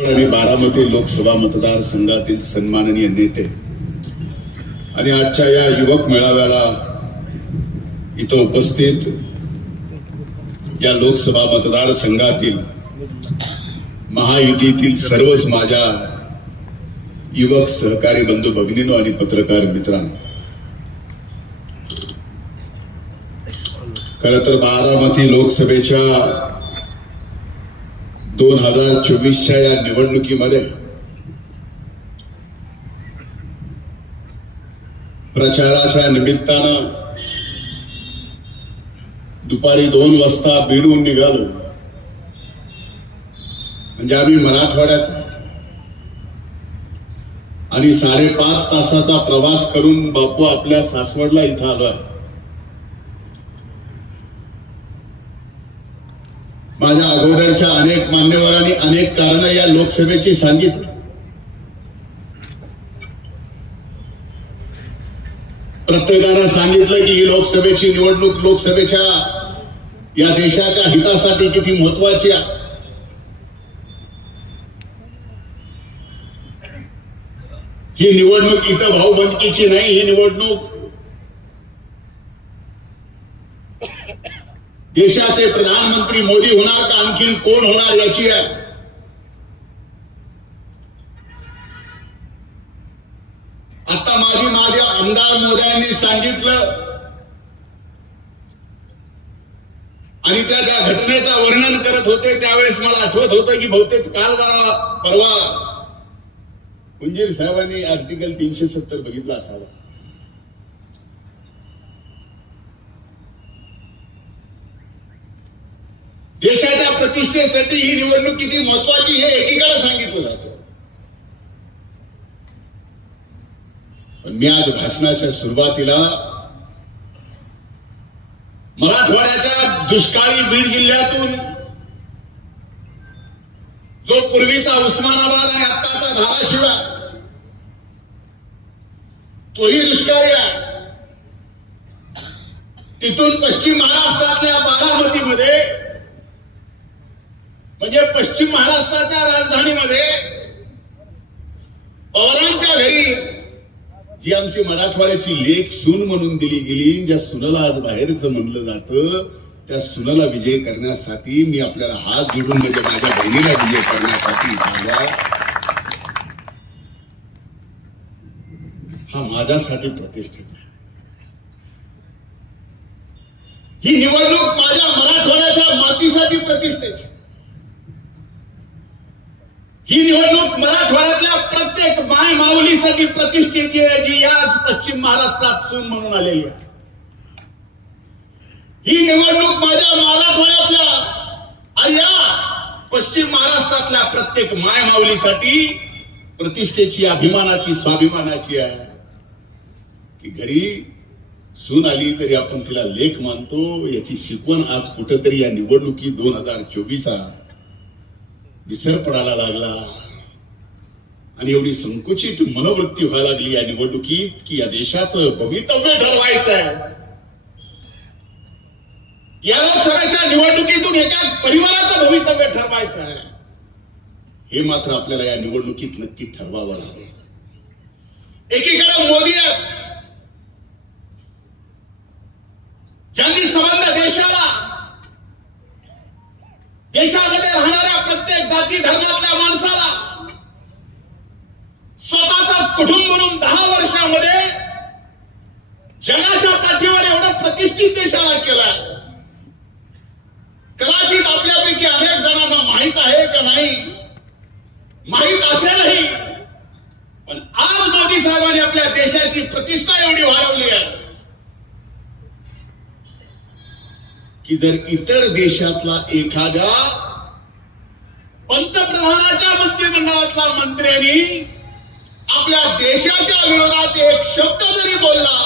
आणि बारामती लोकसभा मतदारसंघातील सन्माननीय नेते आणि आजच्या या युवक मेळाव्याला इथं उपस्थित या लोकसभा मतदारसंघातील महायुतीतील सर्वच माझ्या युवक सहकारी बंधू भगिनींनो आणि पत्रकार मित्रांनो, खरं तर बारामती लोकसभेच्या 2024च्या या निवडणुकीमध्ये प्रचाराच्या निमित्तानं दुपारी 2 वाजता बीडहून निघालो. म्हणजे आम्ही मराठवाड्यात आणि 5.5 तासाचा प्रवास करून बापू आपल्या सासवडला इथं आलोय. माझ्या अगोदरच्या अनेक मान्यवरांनी अनेक कारणं या लोकसभेची सांगितली. प्रत्येकानं सांगितलं की ही लोकसभेची निवडणूक लोकसभेच्या या देशाच्या हितासाठी किती महत्वाची आहे. ही निवडणूक इथं भाऊबंदकीची नाही, ही निवडणूक देशाचे प्रधानमंत्री मोदी होणार का आणखीन कोण होणार याची आहे. आता माझ्या आमदार मोदयांनी सांगितलं आणि त्या घटनेचा वर्णन करत होते त्यावेळेस मला आठवत होतं की बहुतेक काल परवा कुंजीर साहेबांनी आर्टिकल 370 बघितला असावा. देशाच्या प्रतिष्ठेसाठी ही निवडणूक किती महत्वाची हे एकीकडे सांगितलं जातं. पण मी आज भाषणाच्या सुरुवातीला मराठवाड्याच्या दुष्काळी बीड जिल्ह्यातून जो पूर्वीचा उस्मानाबाद आणि आत्ताचा धाराशिव तोही दुष्काळी आहे. तिथून पश्चिम महाराष्ट्रातल्या बारामतीमध्ये म्हणजे पश्चिम महाराष्ट्राच्या राजधानीमध्ये पवारांच्या घरी जी आमची मराठवाड्याची लेक सून म्हणून दिली गेली, ज्या सुनाला आज बाहेरचं म्हणलं जातं, त्या सुनाला विजय करण्यासाठी मी आपल्याला हात जोडून म्हणजे माझ्या बहिणीला विजय करण्यासाठी हा माझ्यासाठी प्रतिष्ठेचा. ही निवडणूक माझ्या मराठवाड्याच्या मातीसाठी प्रतिष्ठेची. ही निवडणूक मराठवाड्यातल्या प्रत्येक माय माऊलीसाठी प्रतिष्ठेची आहे, जी याच पश्चिम महाराष्ट्रात सून म्हणून आलेली आहे. ही निवडणूक माझ्या मराठवाड्यातल्या या पश्चिम महाराष्ट्रातल्या प्रत्येक माय माऊलीसाठी प्रतिष्ठेची, अभिमानाची, स्वाभिमानाची आहे. की घरी सून आली तरी आपण तिला लेक मानतो, याची शिकवण आज कुठेतरी या निवडणुकी 2024 विसर पडायला लागला आणि एवढी संकुचित मनोवृत्ती व्हायला लागली या निवडणुकीत की या देशाचं भवितव्य ठरवायचं आहे. या लोकसभेच्या निवडणुकीतून एका परिवाराचं भवितव्य ठरवायचं आहे. हे मात्र आपल्याला या निवडणुकीत नक्की ठरवावं लागेल. एकीकडे मोदी आहेत, ज्यांनी संबंध देशामध्ये राहणाऱ्या प्रत्येक जाती धर्मातल्या माणसाला स्वतःचा कुटुंब म्हणून 10 वर्षामध्ये जगाच्या पाठीवर एवढं प्रतिष्ठित देशाला केलाय. कदाचित आपल्यापैकी अनेक जणांना माहित आहे का नाही, माहित असेलही, पण आज मोदी साहेबांनी आपल्या देशाची प्रतिष्ठा एवढी वाढवली आहे की जर इतर देशातला एखाद्या पंतप्रधानाच्या मंत्रिमंडळातला मंत्र्यांनी आपल्या देशाच्या विरोधात एक शब्द जरी बोलला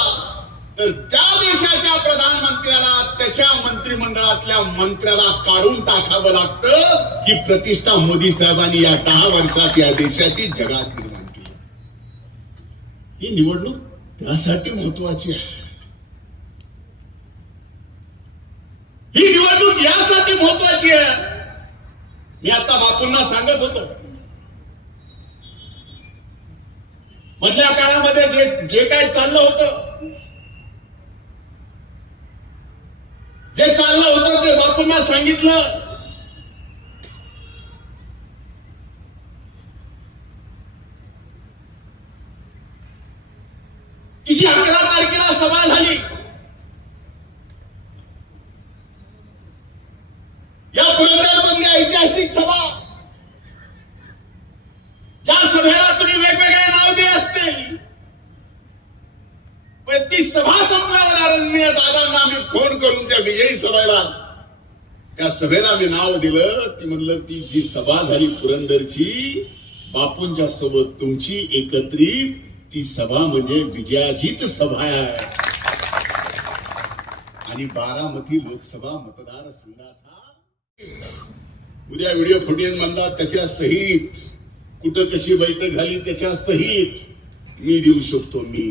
तर त्या देशाच्या प्रधानमंत्र्याला त्याच्या मंत्रिमंडळातल्या मंत्र्याला काढून टाकावं लागतं. ही प्रतिष्ठा मोदी साहेबांनी या 10 वर्षात या देशाची जगात निर्माण केली. ही निवडणूक त्यासाठी महत्वाची आहे. ही निवडणूक यासाठी महत्वाची आहे. मी आता बापूंना सांगत होतो मधल्या काळामध्ये जे काय चाललं होतं, जे चाललं होतं ते बापूंना सांगितलं. की जी 11 तारखेला सभा झाली, या पुरंदरमधली ऐतिहासिक सभा, ज्या सभेला तुम्ही वेगवेगळे नाव दिले असतील, पण ती सभा संपल्यावर आदरणीय दादांना मी फोन करून त्या विजयी सभेला, त्या सभेला मी नाव दिलं. ती म्हणलं ती जी सभा झाली पुरंदरची बापूंच्या सोबत तुमची एकत्रित, ती सभा म्हणजे विजयाचीच सभा आहे. आणि बारामती लोकसभा मतदारसंघाचा उद्या व्हिडिओ फुटेज म्हणला त्याच्या सहित, कुठं कशी बैठक झाली त्याच्या सहित मी देऊ शकतो. मी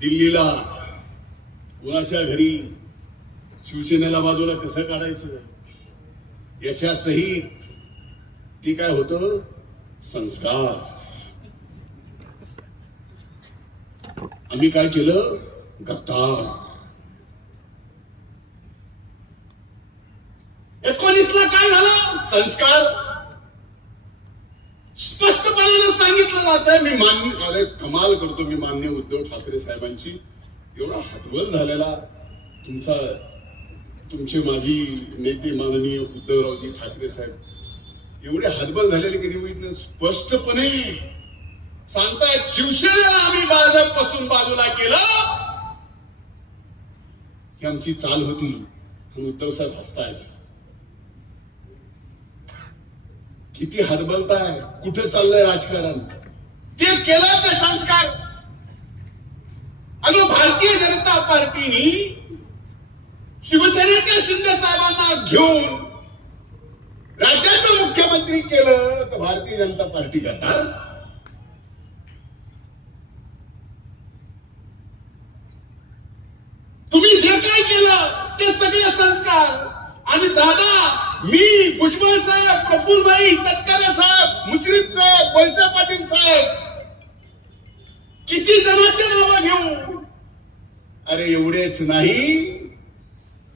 दिल्लीला कुणाच्या घरी शिवसेनेला बाजूला कसं काढायचं याच्या सहित ती काय होतं संस्कार. आम्ही काय केलं, गद्दार. 19ला काय झालं, संस्कार. स्पष्टपणे सांगितलं जातं. मी मान्य कमाल करतो, मी मान्य उद्धव ठाकरे साहेबांची एवढा हतबल झालेला तुमचे माजी नेते माननीय उद्धवरावजी ठाकरे साहेब एवढे हतबल झालेले कधी बघितलं. स्पष्टपणे सांगतायत शिवसेनेला आम्ही भाजपपासून बाजूला केलं ही आमची चाल होती. उद्धव साहेब हसतायत. किती हतबलताय, कुठे चाललंय राजकारण, ते केलं ते संस्कार. आणि भारतीय जनता पार्टीने शिवसेनेच्या शिंदे साहेबांना घेऊन राज्याचं मुख्यमंत्री केलं, तर भारतीय जनता पार्टी गद्दार. तुम्ही जे काय केलं ते सगळे संस्कार. आणि दादा, मी भुजबळ साहेब, प्रफुल्लभाई तटकरे साहेब, मुश्रीफ साहेब, वळसे पाटील साहेब, किती जणांचे नाव घेऊ. अरे एवढेच नाही,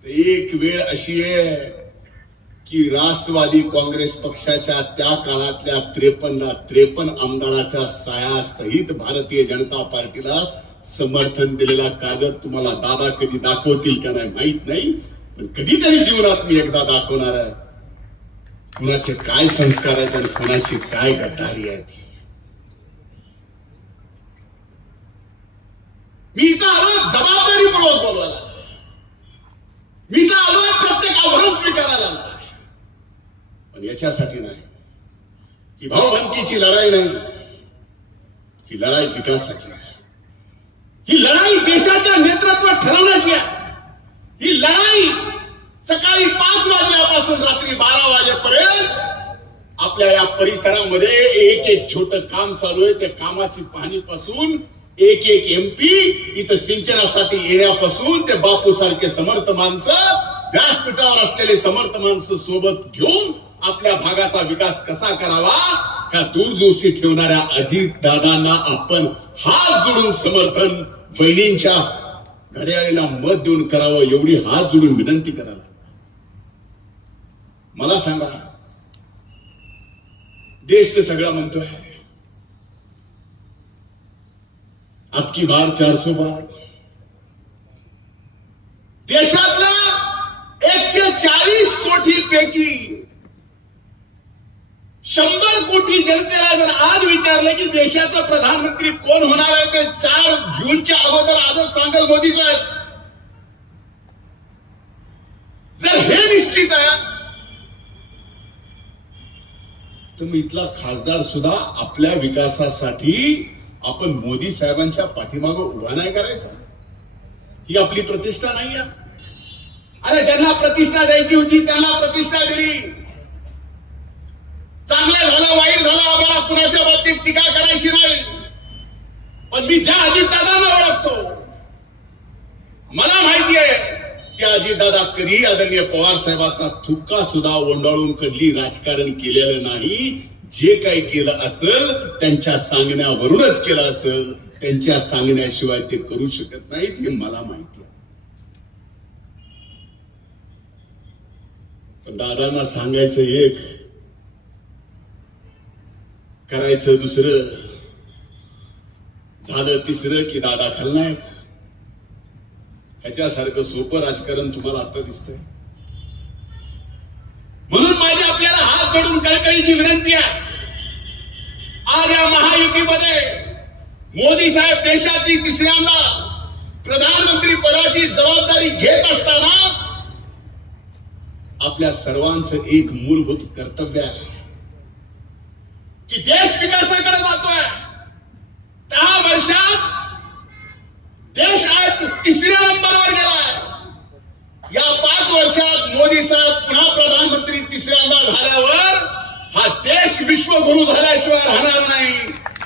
एक वेळ अशी आहे की राष्ट्रवादी काँग्रेस पक्षाच्या त्या काळातल्या 53 आमदाराच्या सायासहित भारतीय जनता पार्टीला समर्थन दिलेला कागद तुम्हाला दादा कधी दाखवतील का नाही माहित नाही, पण कधीतरी जीवनात मी एकदा दाखवणार आहे. कुणाचे काय संस्कार आहेत आणि कुणाची काय गद्दारी आहे. मी इथं आलो जबाबदारीपूर्वक बोलवायला, मी तर आलोय प्रत्येक आव्हान स्वीकारायला, पण याच्यासाठी नाही. ही भावबंदकीची लढाई नाही, ही लढाई विकासाची आहे. ही लढाई देशाच्या नेतृत्व ठरवण्याची आहे. ही लढाई सकाळी 5 वाजल्यापासून रात्री 12 वाजेपर्यंत आपल्या या परिसरामध्ये एक छोटं काम चालू आहे. त्या कामाची पाहणीपासून एक MP इथं सिंचनासाठी येण्यापासून ते बापू सारखे समर्थ माणसं, व्यासपीठावर असलेले समर्थ माणसं सोबत घेऊन आपल्या भागाचा विकास कसा करावा ह्या दूरदृष्टी ठेवणाऱ्या अजित दादांना आपण हात जोडून समर्थन, बहिणींच्या घड्याळीला मत देऊन करावं एवढी हात जोडून विनंती करायला. मला सांगा, देश तर सगळा म्हणतोय आपकी बार 400 पार. देशातल्या 140 कोटी पैकी 100 कोटी जनतेला जर आज विचारलं की देशाचा प्रधानमंत्री कोण होणार आहे, ते 4 जूनच्या अगोदर आजच सांगेल मोदी साहेब. जर हे निश्चित आहे तर मी इथला खासदार सुद्धा आपल्या विकासासाठी आपण मोदी साहेबांच्या पाठीमागे उभा नाही करायचा. ही आपली प्रतिष्ठा नाही आहे. अरे ज्यांना प्रतिष्ठा द्यायची होती त्यांना प्रतिष्ठा दिली. चांगलं झालं वाईट झालं आम्हाला कुणाच्या बाबतीत टीका करायची नाही, पण मी ज्या अजितदादांना ओळखतो मला माहिती आहे की अजितदादा कधी आदरणीय पवार साहेबांचा थुक्का सुद्धा ओंडाळून कधी राजकारण केलेलं नाही. जे काही केलं असेल त्यांच्या सांगण्यावरूनच केलं असेल, त्यांच्या सांगण्याशिवाय ते करू शकत नाहीत, हे मला माहिती आहे. पण दादांना सांगायचं एक, करायचं दुसरं, झालं तिसरं की दादा खलनायक. ह्याच्यासारखं सोपं राजकारण तुम्हाला आता दिसतंय. म्हणून माझी आपल्याला हात जोडून कळकळीची विनंती आहे, आज या महायुतीमध्ये मोदी साहेब देशाची तिसऱ्यांदा प्रधानमंत्री पदाची जबाबदारी घेत असताना आपल्या सर्वांचं एक मूलभूत कर्तव्य आहे की देश विकासाकडे जातोय. 10 वर्षात देश आज तिसऱ्या नंबरवर गेलाय. या 5 वर्षात मोदी साहेब पुन्हा प्रधानमंत्री तिसऱ्यांदा झाल्यावर हा देश विश्वगुरु झाल्याशिवाय राहणार नाही.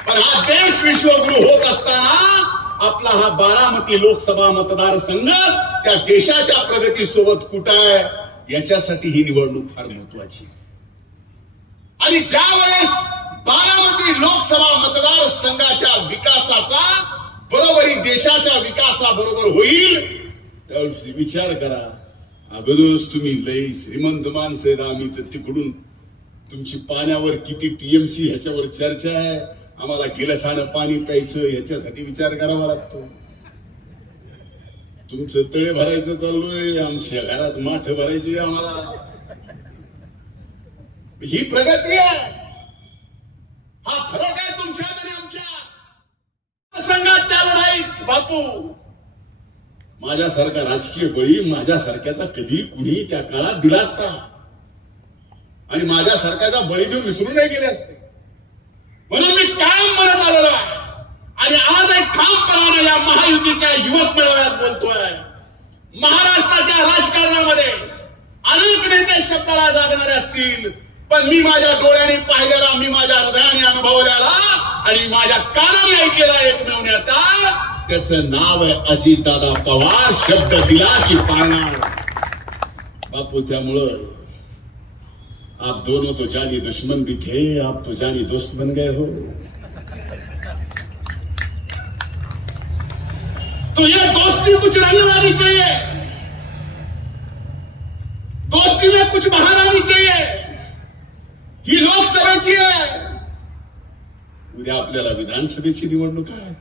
पण हा देश विश्वगुरु होत असताना आपला हा बारामती लोकसभा मतदारसंघ त्या देशाच्या प्रगतीसोबत कुठं आहे याच्यासाठी ही निवडणूक फार महत्वाची आहे. आणि ज्या वेळेस बारामती लोकसभा मतदारसंघाच्या विकासाचा बरोबरी देशाच्या विकासाबरोबर होईल, त्यावेळी विचार करा. अगोदरच तुम्ही लई श्रीमंत माणसं आहेत, आम्ही तर तिकडून तुमची पाण्यावर किती टीएमसी ह्याच्यावर चर्चा आहे, आम्हाला गिलासानं पाणी प्यायचं ह्याच्यासाठी विचार करावा लागतो. तुमचं तळे भरायचं चाललोय, आमच्या घरात माठ भरायची आम्हाला. ही प्रगती आहे, हा फरक आहे तुमच्यात आणि आमच्या संघात. त्या लढाईत बापू माझ्यासारखा राजकीय बळी माझ्यासारख्याचा कधी कुणी त्या काळात दिला असता आणि माझ्यासारख्याचा बळी देऊन विसरून नाही गेले असते. म्हणून मी कायम म्हणत आलेलो आहे आणि आज एक ठामपणाने या महायुतीच्या युवक मेळाव्यात बोलतोय. महाराष्ट्राच्या राजकारणामध्ये अनेक नेते शब्दाला जागणारे असतील, पण मी माझ्या डोळ्यांनी पाहिलेला, मी माझ्या हृदयाने अनुभवलेला आणि माझ्या कानाने ऐकलेला एकमेव नेता, त्याचं नाव आहे अजितदादा पवार. शब्द दिला की पाळणार बापू. त्यामुळं आप दोनों तो जानी दुश्मन भी थे, आप तो जानी दोस्त बन गए हो. तो ये दोस्ती कुछ रंग लानी चाहिए, दोस्ती में कुछ बहार आनी चाहिए. ही लोकसभेची आहे, उद्या आपल्याला विधानसभेची निवडणूक आहे.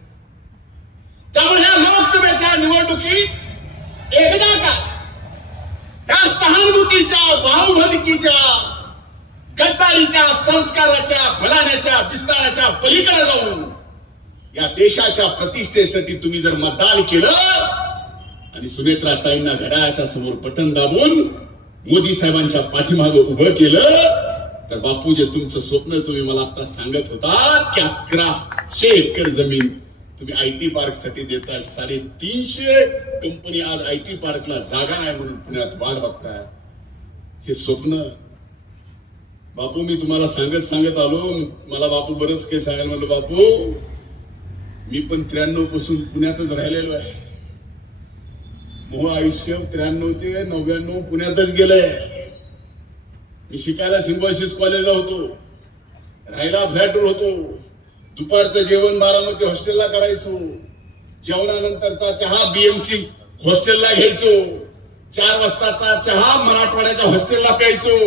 त्यामुळे या लोकसभेच्या निवडणुकीत एकदा का या सहानुभूतीच्या, भावबंदकीच्या, गद्दारीच्या, संस्काराच्या, भलाण्याच्या, विस्ताराच्या पलीकडे जाऊन या देशाच्या प्रतिष्ठेसाठी तुम्ही जर मतदान केलं आणि सुनेत्राताईंना घड्याळाच्या समोर बटन दाबून मोदी साहेबांच्या पाठीमागे उभं केलं, तर बापू जे तुमचं स्वप्न तुम्ही मला आता सांगत होतात की 1100 एकर जमीन तुम्ही आयटी पार्क साठी देताय, 350 कंपनी आज आयटी पार्कला जागा नाही म्हणून पुण्यात वाट बघताय, हे स्वप्न बापू मी तुम्हाला सांगत आलो. मला बापू बरंच काही सांगायला म्हणलं, बापू मी पण 93 पासून पुण्यातच राहिलेलो आहे. मोह आयुष्य 93 ते 99 पुण्यातच गेलंय. मी शिकायला सिम्बॉयसिस कॉलेजला होतो, राहायला फ्लॅटवर होतो, दुपारचं जेवण बारामती हॉस्टेलला करायचो, जेवणानंतरचा चहा बीएमसी हॉस्टेलला घ्यायचो, 4 वाजताचा चहा मराठवाड्याच्या हॉस्टेलला प्यायचो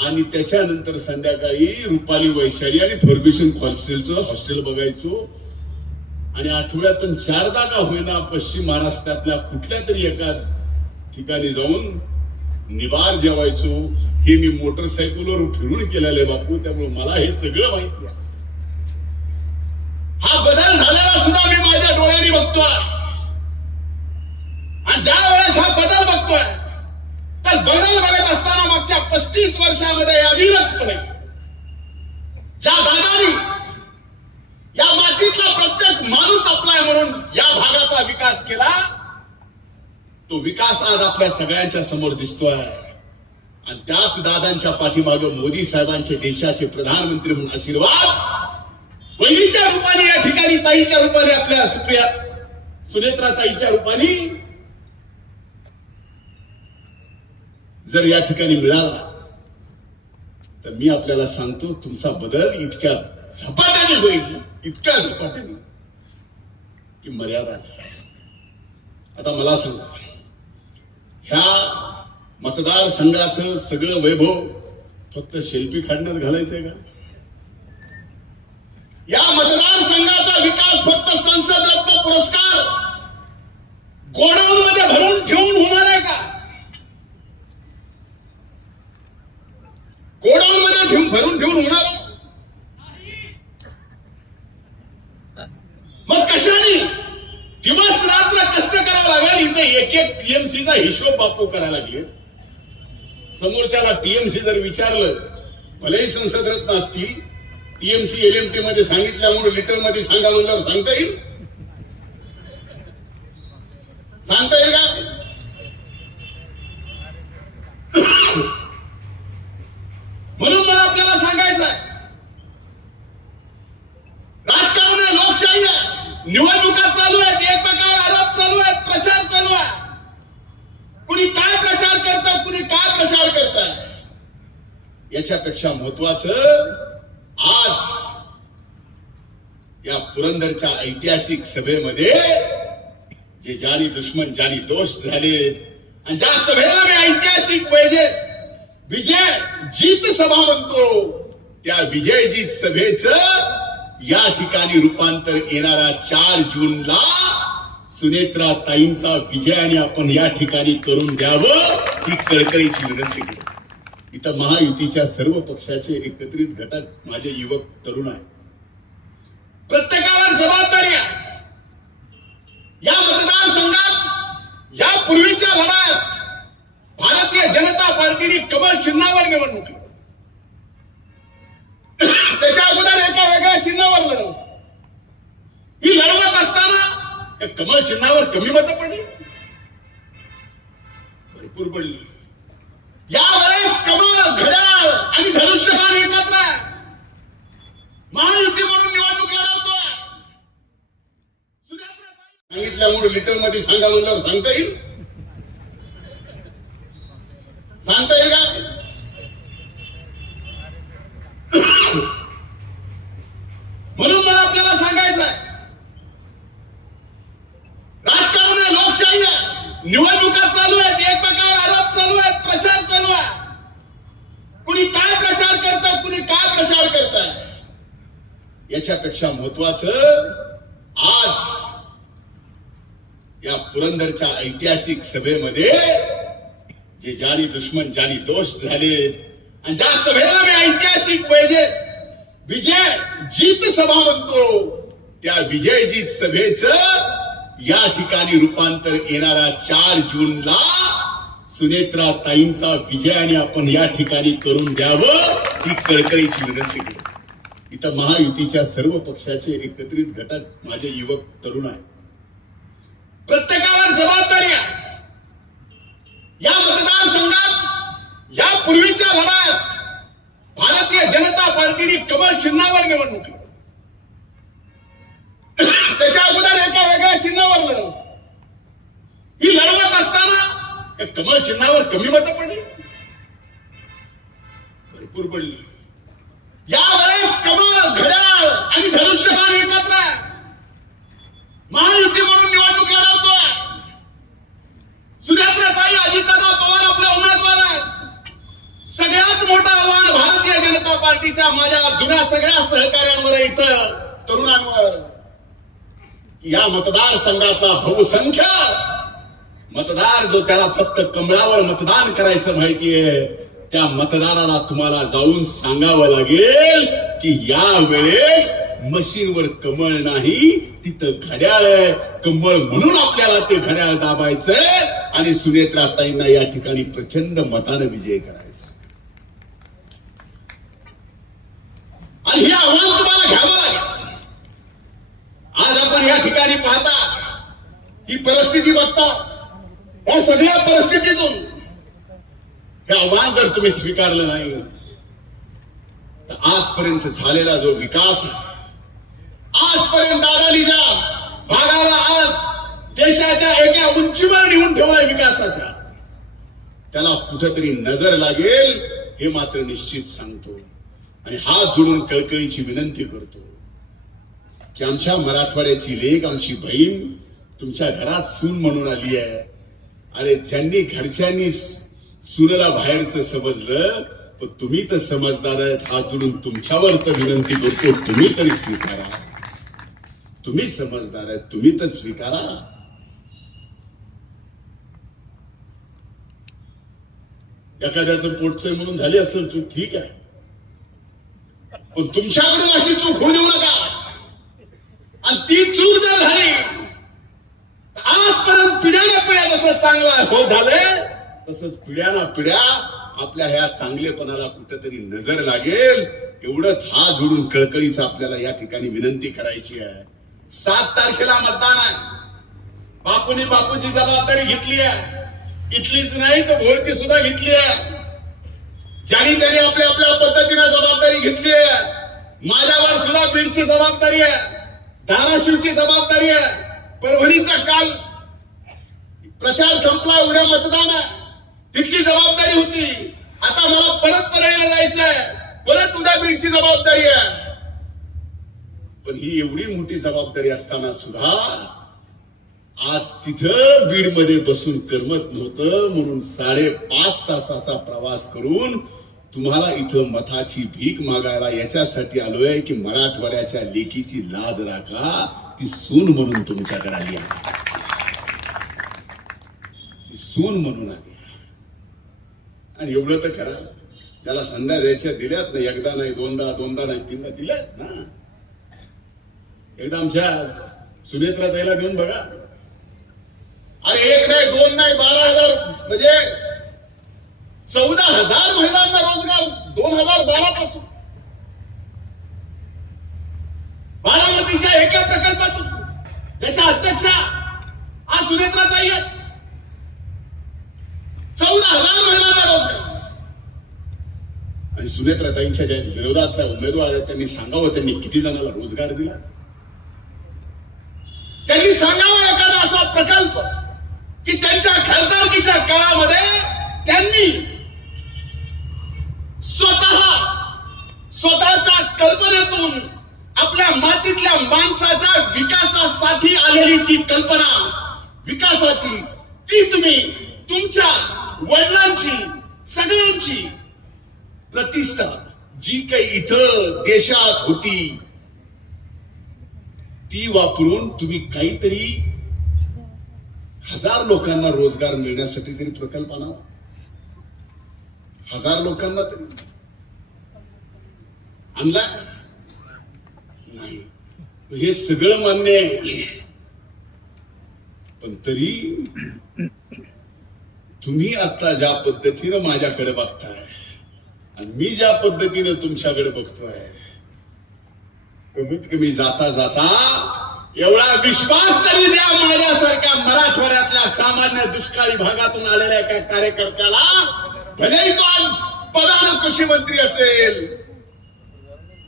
आणि त्याच्यानंतर संध्याकाळी रुपाली वैशाली आणि फर्ग्युसन हॉस्टेलचं हॉस्टेल बघायचो. आणि आठवड्यातून 4दा का होईना पश्चिम महाराष्ट्रातल्या कुठल्या तरी एका ठिकाणी जाऊन निवार जेवायचो. हे मी मोटरसायकलवर फिरून केलेलं आहे बापू, त्यामुळे मला हे सगळं माहिती आहे. हा बदल झालेला सुद्धा मी माझ्या डोळ्यांनी बघतोय. आणि ज्या वेळेस हा बदल बघतोय, तर बदल बघत असताना मागच्या 35 वर्षामध्ये अविरतपणे ज्या दादानी या मातीतला प्रत्येक माणूस आपला आहे म्हणून या भागाचा विकास केला, तो विकास आज आपल्या सगळ्यांच्या समोर दिसतोय. आणि त्याच दादांच्या पाठीमागे मोदी साहेबांचे देशाचे प्रधानमंत्री म्हणून आशीर्वाद बहिणीच्या रूपाने या ठिकाणी, ताईच्या रूपाने, आपल्या सुप्रिया सुनेत्रा ताईच्या रूपाने जर या ठिकाणी मिळाला, तर मी आपल्याला सांगतो, तुमचा बदल इतक्या झपाट्याने होईल, इतक्या झपाट्याने की मर्यादा नाही. आता मला सांगा, ह्या मतदारसंघाचं सगळं वैभव फक्त शिल्पी खाण्यात घालायचंय का? या मतदारसंघाचा विकास फक्त संसद रत्न पुरस्कार गोडाऊन मध्ये भरून ठेवून होणार आहे का? गोडाऊन मध्ये भरून ठेवून होणार आहे? मग कशाने दिवस रात्र कष्ट करावं लागेल? इथे एक एक टीएमसीचा हिशोब बापू करायला लागले. समोरच्याला टीएमसी जर विचारलं, भलेही संसद रत्न असतील, टीएमसी एलएमटी मध्ये सांगितल्यामुळे लिटर मध्ये सांगा म्हणल्यावर सांगता येईल? सांगता येईल का? म्हणून मला आपल्याला सांगायचं आहे, राजकारण आहे, लोकशाही आहे, निवडणुका चालू आहेत, एकमेकावर आरोप चालू आहेत, प्रचार चालू आहे. कुणी काय प्रचार करतात, कुणी काय प्रचार करतात, याच्यापेक्षा महत्वाचं आज या पुरंदरच्या ऐतिहासिक सभेमध्ये जे जानी दुश्मन जानी दोस्त झाले, आणि ज्या सभेला मी ऐतिहासिक विजय जीत सभा म्हणतो, त्या विजयजीत सभेचं या ठिकाणी रूपांतर येणाऱ्या 4 जूनला सुनेत्रा ताईंचा विजयाने आपण या ठिकाणी करून द्यावं, ही कळकळीची विनंती केली. इथं महायुतीच्या सर्व पक्षाचे एकत्रित घटक, माझे युवक तरुण आहे, प्रत्येकावर जबाबदारी आहे. या मतदारसंघात या पूर्वीच्या लढ्यात भारतीय जनता पार्टीने कमळ चिन्हावर निवडणूक, त्याच्या अगोदर एका वेगळ्या चिन्हावर लढवलं. ही लढवत असताना कमळ चिन्हावर कमी मतं पडली, भरपूर पडली. यावेळेस कमळ, घड्याळ आणि धनुष्यबाण एकत्र आहे. महायुती म्हणून निवडणूक लढवतोय. सांगितल्यामुळे लिटर मध्ये सांगा म्हणल्यावर सांगता येईल? सांगता येईल का? म्हणून मला आपल्याला सांगायचं आहे, राजकारण आहे, लोकशाही आहे, निवडणुका चालू आहेत, एकमेकावर आरोप चालू आहेत, प्रचार चालू आहे. कुणी काय प्रचार करतात, कुणी काय प्रचार करतात, याच्यापेक्षा महत्वाचं आज या पुरंदरच्या ऐतिहासिक सभेमध्ये जे जानी दुश्मन जानी दोस्त झाले, आणि ज्या सभेला मी ऐतिहासिक विजय जीत सभा म्हणतो, त्या विजयजीत सभेचं या ठिकाणी रूपांतर येणाऱ्या 4 जूनला सुनेत्रा ताईंचा विजयाने आपण या ठिकाणी करून द्यावं, ही कळकळीची विनंती केली. इथं महायुतीच्या सर्व पक्षाचे एकत्रित घटक, माझे युवक तरुण आहे, प्रत्येकावर जबाबदारी आहे. या मतदारसंघात या पूर्वीच्या लढ्यात भारतीय जनता पार्टीने कमळ चिन्हावर निवडणूक, त्याच्या अगोदर एका वेगळ्या चिन्हावर लढवलं. ही लढवत असताना कमळ चिन्हावर कमी मतं पडली, भरपूर पडली. यावेळेस कमळ, घड्याळ आणि धनुष्यबाण एकत्र आहे. महायुती म्हणून निवडणूक लढवतोय. सुनेत्राताई, अजितदादा पवार आपले उमेदवार आहेत. सगळ्यात मोठं आव्हान भारतीय जनता पार्टीच्या माझ्या जुन्या सगळ्या सहकार्यांवर, इथं तरुणांवर, या मतदारसंघातला बहुसंख्य मतदार जो त्याला फक्त कमळावर मतदान करायचं माहितीये, त्या मतदाराला तुम्हाला जाऊन सांगावं लागेल की या वेळेस मशीनवर कमळ नाही, तिथं घड्याळ आहे. कमळ म्हणून आपल्याला ते घड्याळ दाबायचंय आणि सुनेत्राताईंना या ठिकाणी प्रचंड मतानं विजय करायचा. आणि हे आव्हान तुम्हाला घ्यावं लागेल. आज आपण या ठिकाणी पाहता, ही परिस्थिती बघता, या सगळ्या परिस्थितीतून हे आव्हान जर तुम्ही स्वीकारलं नाही, तर आजपर्यंत झालेला जो विकास, आजपर्यंत आघाडीच्या भागाला आज देशाच्या एका उंचीवर नेऊन ठेवलाय विकासाच्या, त्याला कुठेतरी नजर लागेल. हे मात्र निश्चित सांगतो आणि हात जोडून कळकळीची विनंती करतो की आमच्या मराठवाड्याची लेक, आमची बहीण तुमच्या घरात सून म्हणून आली आहे. अरे ज्यांनी घरच्यांनी सुनेला बाहेरचं समजलं, पण तुम्ही तर समजदार आहेत. हात जोडून तुमच्यावर तर विनंती करतो, तुम्ही तरी स्वीकारा. तुम्ही समजदार आहेत, तुम्ही तर स्वीकारा. एखाद्याचं पोटचंय म्हणून झाली असेल चूक, ठीक आहे, पण तुमच्याकडून अशी चूक होऊ देऊ नका. आणि ती चूक जर झाली, आजपर्यंत पिढ्याने पिढ्या जसं चांगलं हो झालंय, तसंच पिढ्याना पिढ्या आपल्या ह्या चांगलेपणाला कुठेतरी नजर लागेल, एवढंच हात जोडून कळकळीचं आपल्याला या ठिकाणी विनंती करायची आहे. 7 तारखेला मतदान आहे. बापूंनी बापूची जबाबदारी घेतली आहे. इथलीच नाही तर भोरची सुद्धा घेतली आहे. ज्यांनी त्यांनी आपल्या आपल्या पद्धतीने जबाबदारी घेतली आहे. माझ्यावर सुद्धा बीडची जबाबदारी आहे, धाराशिवची जबाबदारी आहे. परभणीचा काल प्रचार संपला, उद्या मतदान आहे, तिथली जबाबदारी होती. आता मला परत परळीला जायचंय, परत उद्या बीडची जबाबदारी आहे. पण ही एवढी मोठी जबाबदारी असताना सुद्धा आज तिथं बीड मध्ये बसून करमत नव्हतं, म्हणून 5.5 तासाचा प्रवास करून तुम्हाला इथं मताची भीक मागायला याच्यासाठी आलोय की मराठवाड्याच्या लेकीची लाज राखा. ती सून म्हणून तुमच्याकडे आली आहे, ती सून म्हणून आली. आणि एवढं तर करा, त्याला संध्या द्यायच्या दिल्यात ना, एकदा नाही, दोनदा नाही, 3दा दिल्यात ना. एकदा आमच्या सुनेत्रा ताईला देऊन बघा. अरे 1 नाही, 2 नाही, 12,000 म्हणजे 14,000 महिलांना रोजगार 2012 पासून. बारामतीच्या एका प्रकल्पातून त्याच्या अध्यक्षा आज सुनेत्रा ताई आहेत. 14,000 महिलांना रोजगार. आणि सुनेत्रा ताईंच्या ज्या विरोधातल्या उमेदवार आहेत त्यांनी सांगावं त्यांनी किती जणांना रोजगार दिला. त्यांनी सांगावं एखादा असा प्रकल्प की त्यांच्या खासदारकीच्या काळामध्ये त्यांनी स्वतःच्या कल्पनेतून आपल्या मातीतल्या माणसाच्या विकासासाठी आलेली ती कल्पना विकासाची, ती तुम्ही तुमच्या वडिलांची सगळ्यांची प्रतिष्ठा जी काही इथं देशात होती ती वापरून तुम्ही काहीतरी 1000 लोकांना रोजगार मिळण्यासाठी तरी प्रकल्प आणावा. 1000 लोकांना तरी आणला नाही. हे सगळं मान्य आहे, पण तरी तुम्ही आता ज्या पद्धतीनं माझ्याकडे बघताय आणि मी ज्या पद्धतीनं तुमच्याकडे बघतोय, कमीत कमी जाता जाता एवढा विश्वास तरी द्या माझ्यासारख्या मराठवाड्यातल्या सामान्य दुष्काळी भागातून आलेल्या एका कार्यकर्त्याला, भलेही तो आज प्रधान कृषी मंत्री असेल,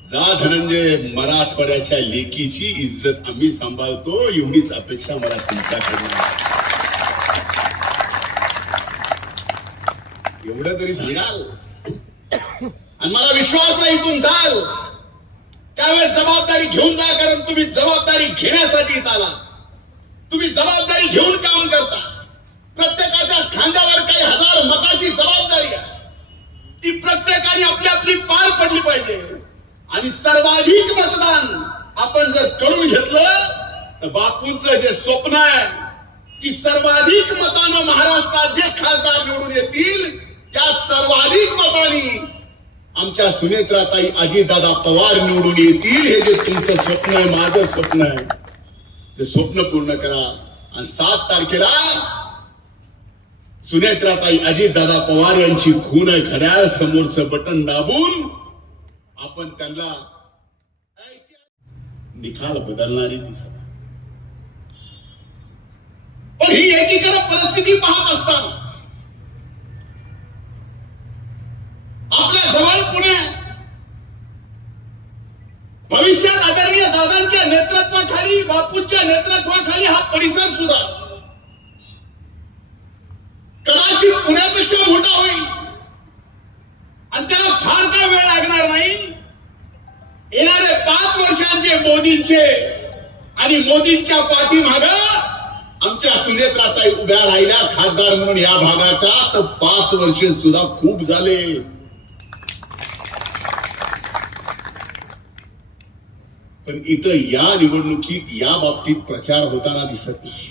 जा धनंजय, मराठवाड्याच्या लेकीची इज्जत आम्ही सांभाळतो, एवढीच अपेक्षा मला तुमच्याकडून. एवढं तरी सांगाल आणि मला विश्वास आहे इथून जाल त्यावेळेस जबाबदारी घेऊन जा. कारण तुम्ही जबाबदारी घेण्यासाठी आला, तुम्ही जबाबदारी घेऊन काम करता. प्रत्येकाच्या खांद्यावर काही 1000 मताची जबाबदारी आहे, ती प्रत्येकाने आपली आपली पार पडली पाहिजे. आणि सर्वाधिक मतदान आपण जर करून घेतलं तर बापूंचं जे स्वप्न आहे की सर्वाधिक मतानं महाराष्ट्रात जे खासदार निवडून येतील त्यात सर्वाधिक मतांनी आमच्या सुनेत्राताई अजितदादा पवार निवडून येतील. हे जे तुमचं स्वप्न आहे, माझं स्वप्न आहे, ते स्वप्न पूर्ण करा. आणि 7 तारखेला सुनेत्राताई अजितदादा पवार यांची खून आहे घड्याळ समोरचं बटन दाबून आपण त्यांना निकाल बदलणारी दिसत. पण ही एकीकडे परिस्थिती पाहत असताना आपल्या जवळ पुणे भविष्यात आदरणीय दादांच्या नेतृत्वाखाली, बापूंच्या नेतृत्वाखाली हा परिसर सुद्धा कदाचित पुण्यापेक्षा मोठा होईल. आणि म्हणजे मोदींचे आणि मोदींच्या पाठीमाग आमच्या सुनेत्राताई उभ्या राहिल्या खासदार म्हणून या भागाच्या. तर 5 वर्ष सुद्धा खूप झाले. पण इथं या निवडणुकीत या बाबतीत प्रचार होताना दिसत नाही.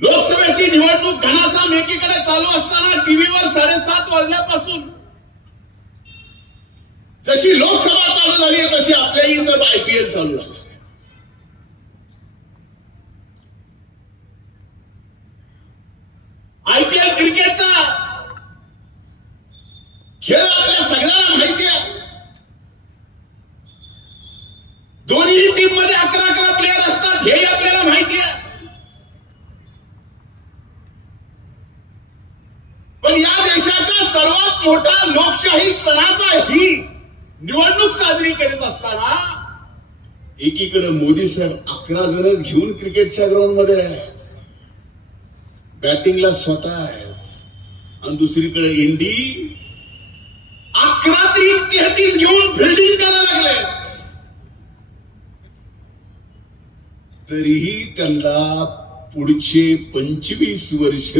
लोकसभेची निवडणूक घमासाम एकीकडे चालू असताना टीव्हीवर 7:30 वाजल्यापासून जशी लोकसभा चालू झाली तशी आपल्या इथं IPL चालू झालं. IPL क्रिकेटचा खेळ आपल्या सगळ्यांना माहिती आहे. दोन्ही टीम मध्ये 11 प्लेयर असतात हेही आपल्याला माहिती आहे. पण या देशाचा सर्वात मोठा लोकशाही सणाचा ही निवडणूक साजरी करत असताना एकीकडे मोदी साहेब 11 जणच घेऊन क्रिकेटच्या ग्राउंड मध्ये आहेत, बॅटिंगला स्वतः आहेत, आणि दुसरीकडे इंडी 11-33 घेऊन फिल्डिंग करायला लागले. तरीही त्यांना पुढचे 25 वर्ष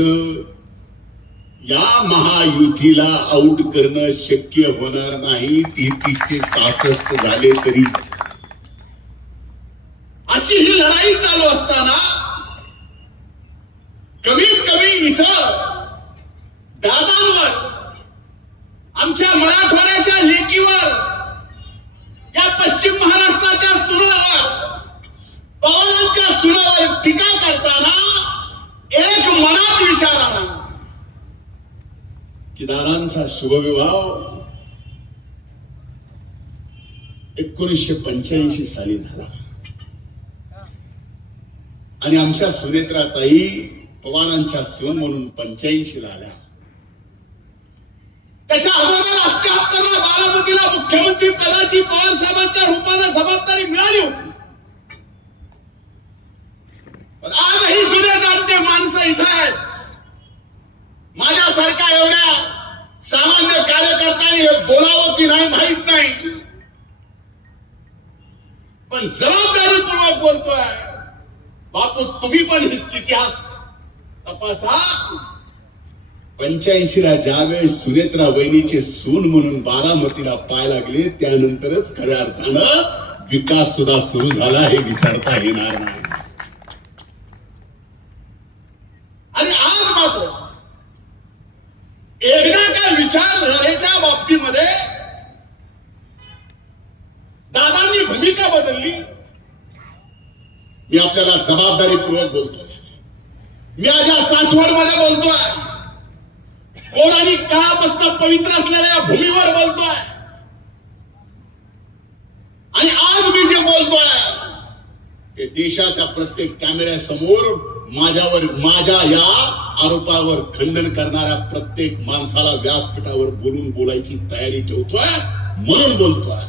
या महायुतीला आउट करणं शक्य होणार नाही. 33-66 झाले तरी अशी ही लढाई चालू असताना कमीत कमी इथं दादांवर, आमच्या मराठवाड्याच्या लेकीवर, या पश्चिम महाराष्ट्राच्या सुनावर, पवारांच्या सुनावर टीका करताना एक मनात विचार आला की दादांचा शुभविवाह 1985 साली झाला आणि आमच्या सुनेत्राताई पवारांच्या सून म्हणून 85 ला आल्या. त्याच्या अगोदर 78 ला बारामतीला मुख्यमंत्री पदाची पवार साहेबांच्या रूपाने जबाबदारी मिळाली होती. पण आजही जुने जाणते माणसं इथं आहेत. माझ्यासारखा एवढ्या सामान्य कार्यकर्त्यांनी हे बोलावं की नाही माहित नाही, पण जबाबदारीपूर्वक बोलतोय. बापू तुम्ही पण इतिहास तपासा. 85 ला ज्यावेळेस सुनेत्रा वहिनीचे सून म्हणून बारामतीला पाय लागले त्यानंतरच खऱ्या अर्थानं विकास सुद्धा सुरू झाला हे विसरता येणार नाही. आणि आज मात्र एकदा काय विचारधारेच्या बाबतीमध्ये दादांनी भूमिका बदलली. मी आपल्याला जबाबदारीपूर्वक बोलतोय. मी माझ्या सासवड मध्ये बोलतोय. पौराणिक काळापासून पवित्र असलेल्या या भूमीवर बोलतोय. आणि आज मी जे बोलतोय ते देशाच्या प्रत्येक कॅमेऱ्यासमोर माझ्या या आरोपावर खंडन करणाऱ्या प्रत्येक माणसाला व्यासपीठावर बोलायची तयारी ठेवतोय. म्हणून बोलतोय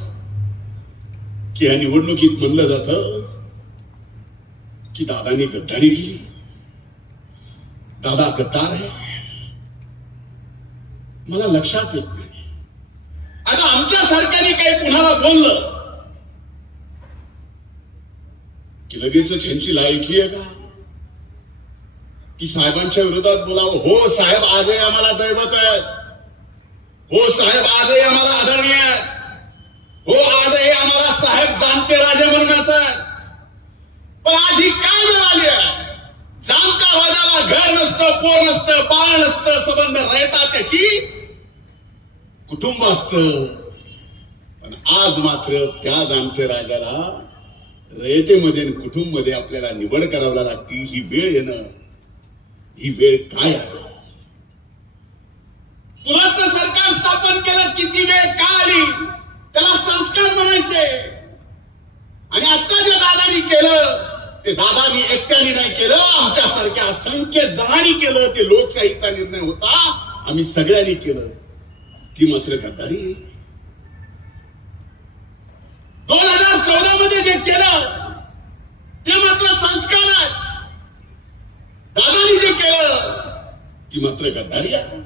की या निवडणुकीत म्हणलं जातं की दादानी गद्दारी केली, दादा गद्दार आहे. मला लक्षात येत नाही. आता आमच्या सारख्याने काही कुणाला बोललं की लगेच त्यांची लायकी आहे का की साहेबांच्या विरोधात बोलावं. हो साहेब आजही आम्हाला दैवत आहेत. हो साहेब आजही आम्हाला आदरणीय आहेत. हो आजही आम्हाला साहेब जाणते राजे म्हणण्याचा आहे. पण आज ही काय वेळ आली आहे. जाणत्या राजाला घर नसतं, पोर नसतं, बाळ नसतं, संबंध राहतात त्याची कुटुंब असतं. पण आज मात्र त्या जाणत्या राजाला रयतेमध्ये कुटुंब मध्ये आपल्याला निवड करावी लागती. ही वेळ येणं, ही वेळ काय आहे. पुराचं सरकार स्थापन केलं, किती वेळ का आली, त्याला संस्कार म्हणायचे. आणि आता जे दादानी केलं ते दादानी एकट्याने नाही केलं, आमच्या सारख्या असंख्य जणांनी केलं. ते लोकशाहीचा निर्णय होता, आम्ही सगळ्यांनी केलं. ती मात्र गद्दारी. 2014 मध्ये जे केलं ते मात्र संस्कार आहेत. दादानी जे केलं ती मात्र गद्दारी आहे.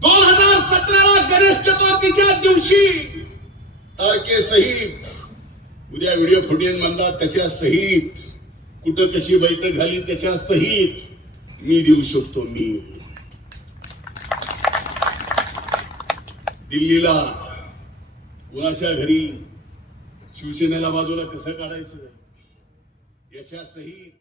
2017 ला गणेश चतुर्थीच्या दिवशी तारखेसहित, उद्या व्हिडिओ फुटेज म्हणला त्याच्या सहित, कुठं कशी बैठक झाली त्याच्या सहित मी देऊ शकतो. मी दिल्लीला कुणाच्या घरी शिवसेनेला बाजूला कसं काढायचं याच्या सहित